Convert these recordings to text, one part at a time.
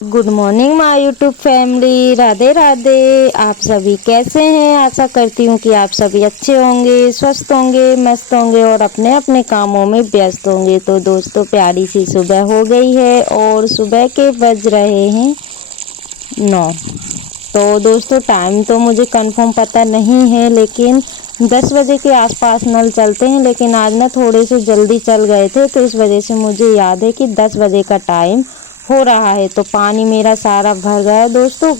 Good morning my YouTube family. Radhe Radhe. आप सभी कैसे हैं? आशा करती हूँ कि आप सभी अच्छे होंगे, स्वस्थ होंगे, मस्त होंगे और अपने अपने कामों में व्यस्त होंगे। तो दोस्तों, प्यारी सी सुबह हो गई है और सुबह के बज रहे हैं 9। तो दोस्तों, टाइम तो मुझे कंफर्म पता नहीं है, लेकिन 10 बजे के आसपास नल चलते हैं। लेकिन आज ना थोड़े से जल्दी चल गए थे, तो इस वजह से मुझे याद है कि 10 बजे का टाइम हो रहा है। तो पानी मेरा सारा भर गया है दोस्तों।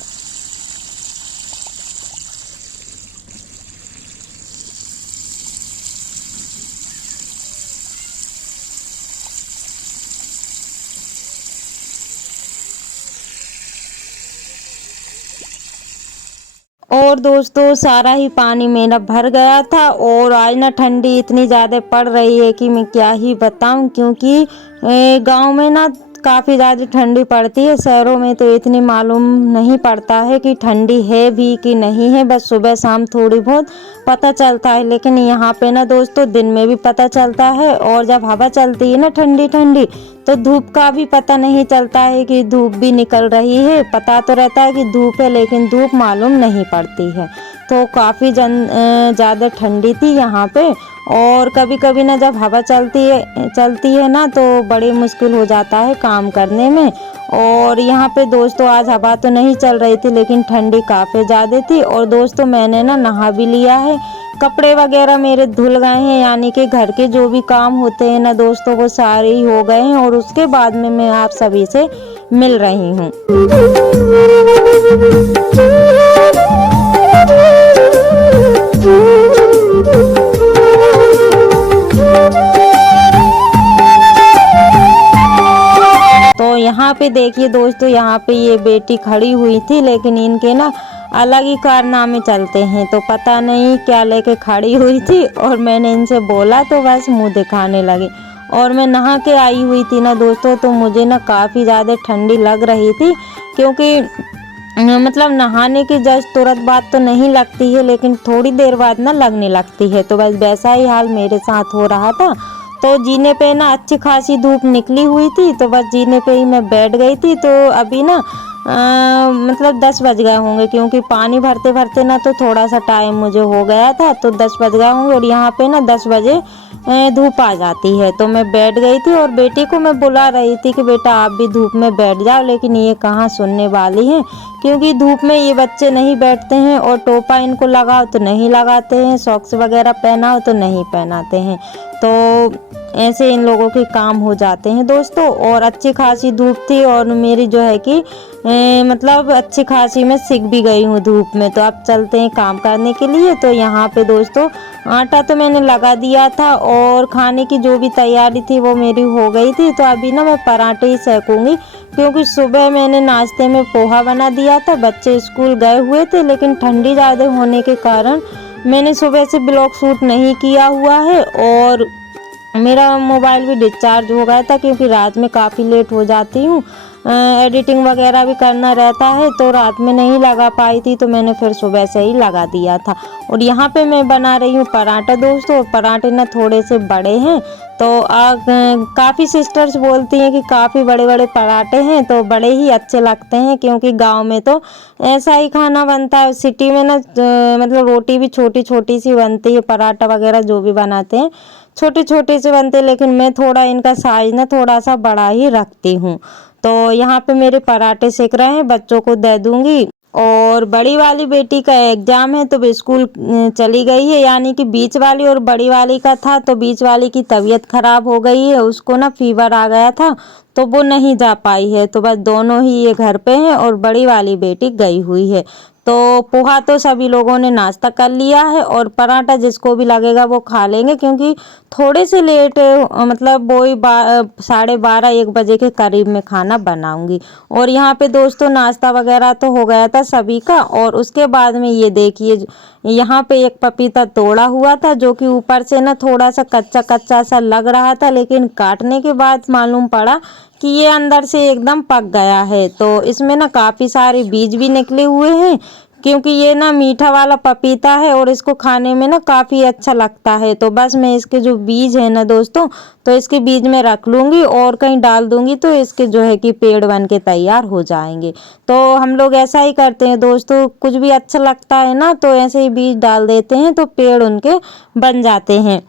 और दोस्तों, सारा ही पानी मेरा भर गया था। और आज ना ठंडी इतनी ज़्यादा पड़ रही है कि मैं क्या ही बताऊं, क्योंकि गांव में ना काफ़ी ज़्यादा ठंडी पड़ती है। शहरों में तो इतनी मालूम नहीं पड़ता है कि ठंडी है भी कि नहीं है, बस सुबह शाम थोड़ी बहुत पता चलता है। लेकिन यहाँ पे ना दोस्तों, दिन में भी पता चलता है, और जब हवा चलती है ना ठंडी ठंडी, तो धूप का भी पता नहीं चलता है कि धूप भी निकल रही है। पता तो रहता है कि धूप है, लेकिन धूप मालूम नहीं पड़ती है। तो काफ़ी ज़्यादा ठंडी थी यहाँ पे। और कभी कभी ना जब हवा चलती है ना, तो बड़ी मुश्किल हो जाता है काम करने में। और यहाँ पे दोस्तों, आज हवा तो नहीं चल रही थी, लेकिन ठंडी काफ़ी ज़्यादा थी। और दोस्तों, मैंने ना नहा भी लिया है। कपड़े वगैरह मेरे धुल गए हैं, यानी कि घर के जो भी काम होते हैं ना दोस्तों, वो सारे ही हो गए हैं। और उसके बाद में मैं आप सभी से मिल रही हूँ। तो यहाँ पे देखिए दोस्तों, यहाँ पे ये बेटी खड़ी हुई थी, लेकिन इनके ना अलग ही कारनामे चलते हैं। तो पता नहीं क्या लेके खड़ी हुई थी, और मैंने इनसे बोला तो बस मुंह दिखाने लगी। और मैं नहा के आई हुई थी ना दोस्तों, तो मुझे ना काफ़ी ज़्यादा ठंडी लग रही थी, क्योंकि मतलब नहाने की जस्ट तुरंत बाद तो नहीं लगती है, लेकिन थोड़ी देर बाद ना लगने लगती है। तो बस वैसा ही हाल मेरे साथ हो रहा था। तो जीने पे ना अच्छी खासी धूप निकली हुई थी, तो बस जीने पे ही मैं बैठ गई थी। तो अभी ना मतलब 10 बज गए होंगे, क्योंकि पानी भरते भरते ना तो थोड़ा सा टाइम मुझे हो गया था। तो 10 बज गए होंगे, और यहाँ पे ना 10 बजे धूप आ जाती है। तो मैं बैठ गई थी, और बेटी को मैं बुला रही थी कि बेटा आप भी धूप में बैठ जाओ, लेकिन ये कहाँ सुनने वाली है, क्योंकि धूप में ये बच्चे नहीं बैठते हैं। और टोपा इनको लगाओ तो नहीं लगाते हैं, सॉक्स वगैरह पहनाओ तो नहीं पहनाते हैं। तो ऐसे इन लोगों के काम हो जाते हैं दोस्तों। और अच्छी खासी धूप थी, और मेरी जो है कि मतलब अच्छी खासी मैं सीख भी गई हूँ धूप में। तो अब चलते हैं काम करने के लिए। तो यहाँ पे दोस्तों, आटा तो मैंने लगा दिया था, और खाने की जो भी तैयारी थी वो मेरी हो गई थी। तो अभी ना मैं पराठे ही सेकूंगी, क्योंकि सुबह मैंने नाश्ते में पोहा बना दिया था। बच्चे स्कूल गए हुए थे, लेकिन ठंडी ज़्यादा होने के कारण मैंने सुबह से ब्लॉग शूट नहीं किया हुआ है। और मेरा मोबाइल भी डिस्चार्ज हो गया था, क्योंकि रात में काफ़ी लेट हो जाती हूँ, एडिटिंग वगैरह भी करना रहता है। तो रात में नहीं लगा पाई थी, तो मैंने फिर सुबह से ही लगा दिया था। और यहाँ पे मैं बना रही हूँ पराठा दोस्तों। पराठे ना थोड़े से बड़े हैं, तो काफ़ी सिस्टर्स बोलती हैं कि काफ़ी बड़े बड़े पराठे हैं, तो बड़े ही अच्छे लगते हैं। क्योंकि गांव में तो ऐसा ही खाना बनता है, सिटी में ना मतलब रोटी भी छोटी छोटी सी बनती है, पराठा वगैरह जो भी बनाते हैं छोटे छोटे से बनते हैं। लेकिन मैं थोड़ा इनका साइज ना थोड़ा सा बड़ा ही रखती हूँ। तो यहाँ पे मेरे पराठे सेक रहे हैं, बच्चों को दे दूंगी। और बड़ी वाली बेटी का एग्जाम है, तो वो स्कूल चली गई है, यानी कि बीच वाली और बड़ी वाली का था। तो बीच वाली की तबीयत खराब हो गई है, उसको ना फीवर आ गया था, तो वो नहीं जा पाई है। तो बस दोनों ही ये घर पे हैं, और बड़ी वाली बेटी गई हुई है। तो पोहा तो सभी लोगों ने नाश्ता कर लिया है, और पराठा जिसको भी लगेगा वो खा लेंगे, क्योंकि थोड़े से लेट मतलब वही 12:30-1 बजे के करीब में खाना बनाऊंगी। और यहाँ पे दोस्तों, नाश्ता वगैरह तो हो गया था सभी का। और उसके बाद में ये देखिए, यहाँ पे एक पपीता तोड़ा हुआ था, जो कि ऊपर से ना थोड़ा सा कच्चा कच्चा सा लग रहा था, लेकिन काटने के बाद मालूम पड़ा कि ये अंदर से एकदम पक गया है। तो इसमें ना काफ़ी सारे बीज भी निकले हुए हैं, क्योंकि ये ना मीठा वाला पपीता है और इसको खाने में ना काफ़ी अच्छा लगता है। तो बस मैं इसके जो बीज है ना दोस्तों, तो इसके बीज में रख लूँगी और कहीं डाल दूँगी तो इसके जो है कि पेड़ बन के तैयार हो जाएँगे। तो हम लोग ऐसा ही करते हैं दोस्तों, कुछ भी अच्छा लगता है ना तो ऐसे ही बीज डाल देते हैं तो पेड़ उनके बन जाते हैं।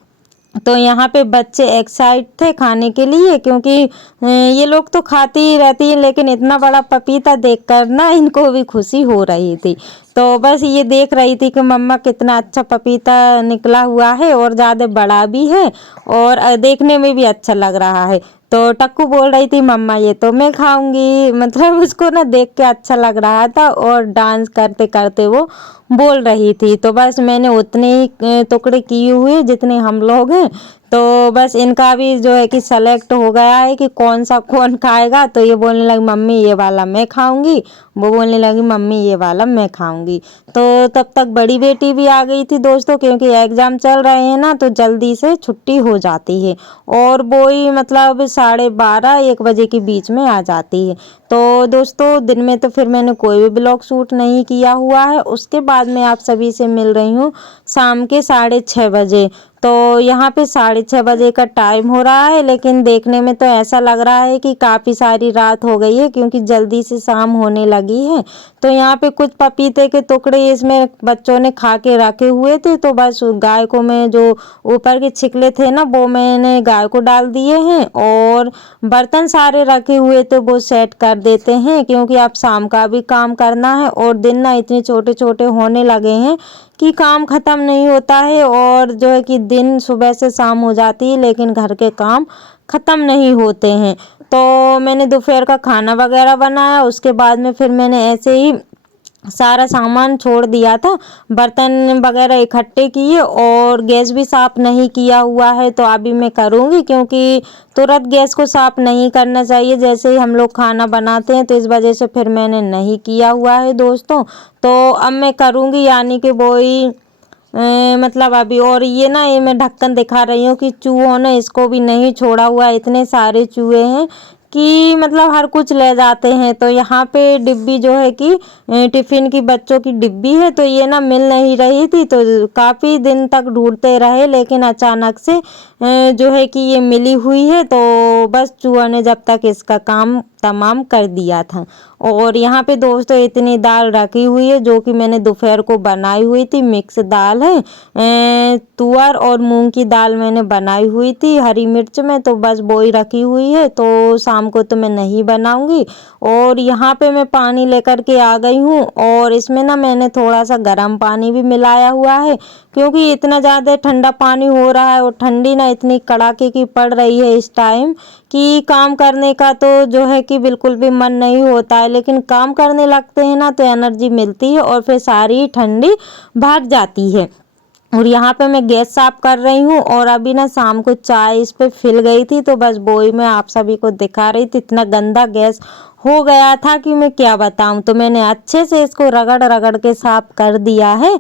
तो यहाँ पे बच्चे एक्साइट थे खाने के लिए, क्योंकि ये लोग तो खाती ही रहती हैं, लेकिन इतना बड़ा पपीता देखकर ना इनको भी खुशी हो रही थी। तो बस ये देख रही थी कि मम्मा कितना अच्छा पपीता निकला हुआ है और ज़्यादा बड़ा भी है और देखने में भी अच्छा लग रहा है। तो टक्कू बोल रही थी मम्मा ये तो मैं खाऊंगी, मतलब उसको ना देख के अच्छा लग रहा था और डांस करते करते वो बोल रही थी। तो बस मैंने उतने ही टुकड़े किए हुए जितने हम लोग हैं। तो बस इनका भी जो है कि सेलेक्ट हो गया है कि कौन सा कौन खाएगा। तो ये बोलने लगी मम्मी ये वाला मैं खाऊंगी, वो बोलने लगी मम्मी ये वाला मैं खाऊंगी। तो तब तक बड़ी बेटी भी आ गई थी दोस्तों, क्योंकि एग्ज़ाम चल रहे हैं ना तो जल्दी से छुट्टी हो जाती है और वो ही मतलब 12:30-1 बजे के बीच में आ जाती है। तो दोस्तों दिन में तो फिर मैंने कोई भी ब्लॉग शूट नहीं किया हुआ है। उसके बाद मैं आप सभी से मिल रही हूँ शाम के 6:30 बजे। तो यहाँ पे 6:30 बजे का टाइम हो रहा है, लेकिन देखने में तो ऐसा लग रहा है कि काफ़ी सारी रात हो गई है, क्योंकि जल्दी से शाम होने लगी है। तो यहाँ पे कुछ पपीते के टुकड़े इसमें बच्चों ने खा के रखे हुए थे, तो बस गाय को मैं जो ऊपर के छिकले थे ना वो मैंने गाय को डाल दिए हैं और बर्तन सारे रखे हुए थे वो सेट कर देते हैं, क्योंकि अब शाम का भी काम करना है और दिन ना इतने छोटे छोटे होने लगे हैं कि काम ख़त्म नहीं होता है और जो है कि दिन सुबह से शाम हो जाती है लेकिन घर के काम ख़त्म नहीं होते हैं। तो मैंने दोपहर का खाना वगैरह बनाया, उसके बाद में फिर मैंने ऐसे ही सारा सामान छोड़ दिया था, बर्तन वगैरह इकट्ठे किए और गैस भी साफ़ नहीं किया हुआ है। तो अभी मैं करूँगी, क्योंकि तुरंत गैस को साफ़ नहीं करना चाहिए जैसे ही हम लोग खाना बनाते हैं, तो इस वजह से फिर मैंने नहीं किया हुआ है दोस्तों। तो अब मैं करूँगी, यानी कि वही मतलब अभी। और ये ना ये मैं ढक्कन दिखा रही हूँ कि चूहों ने इसको भी नहीं छोड़ा हुआ, इतने सारे चूहे हैं कि मतलब हर कुछ ले जाते हैं। तो यहाँ पे डिब्बी जो है कि टिफ़िन की बच्चों की डिब्बी है, तो ये ना मिल नहीं रही थी, तो काफ़ी दिन तक ढूंढते रहे, लेकिन अचानक से जो है कि ये मिली हुई है। तो बस चूहा ने जब तक इसका काम तमाम कर दिया था। और यहाँ पे दोस्तों इतनी दाल रखी हुई है जो कि मैंने दोपहर को बनाई हुई थी, मिक्स दाल है, तुअर और मूंग की दाल मैंने बनाई हुई थी हरी मिर्च में, तो बस वो ही रखी हुई है। तो शाम को तो मैं नहीं बनाऊंगी। और यहाँ पे मैं पानी लेकर के आ गई हूँ और इसमें ना मैंने थोड़ा सा गर्म पानी भी मिलाया हुआ है, क्योंकि इतना ज़्यादा ठंडा पानी हो रहा है और ठंडी ना इतनी कड़ाके की पड़ रही है इस टाइम कि काम करने का तो जो है कि बिल्कुल भी मन नहीं होता है, लेकिन काम करने लगते हैं ना तो एनर्जी मिलती है और फिर सारी ठंडी भाग जाती है। और यहाँ पे मैं गैस साफ कर रही हूँ और अभी ना शाम को चाय इस पे फिल गई थी, तो बस वो ही मैं आप सभी को दिखा रही थी। इतना गंदा गैस हो गया था कि मैं क्या बताऊँ। तो मैंने अच्छे से इसको रगड़ रगड़ के साफ कर दिया है।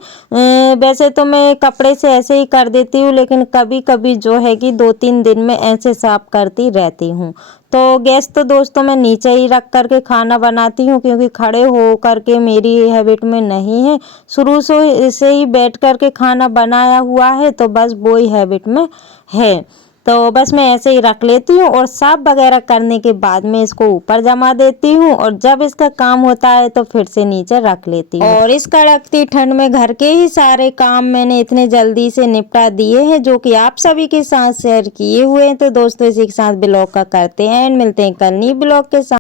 वैसे तो मैं कपड़े से ऐसे ही कर देती हूँ, लेकिन कभी कभी जो है कि 2-3 दिन में ऐसे साफ करती रहती हूँ। तो गैस तो दोस्तों मैं नीचे ही रख कर के खाना बनाती हूँ, क्योंकि खड़े हो कर के मेरी हैबिट में नहीं है, शुरू से ही बैठ कर के खाना बनाया हुआ है, तो बस वो ही हैबिट में है। तो बस मैं ऐसे ही रख लेती हूँ और साफ वगैरह करने के बाद में इसको ऊपर जमा देती हूँ और जब इसका काम होता है तो फिर से नीचे रख लेती हूँ। और इस कड़कती ठंड में घर के ही सारे काम मैंने इतने जल्दी से निपटा दिए हैं जो कि आप सभी के साथ शेयर किए हुए हैं। तो दोस्तों इसी के साथ ब्लॉग का करते हैं एंड मिलते हैं कल नई ब्लॉग के साथ।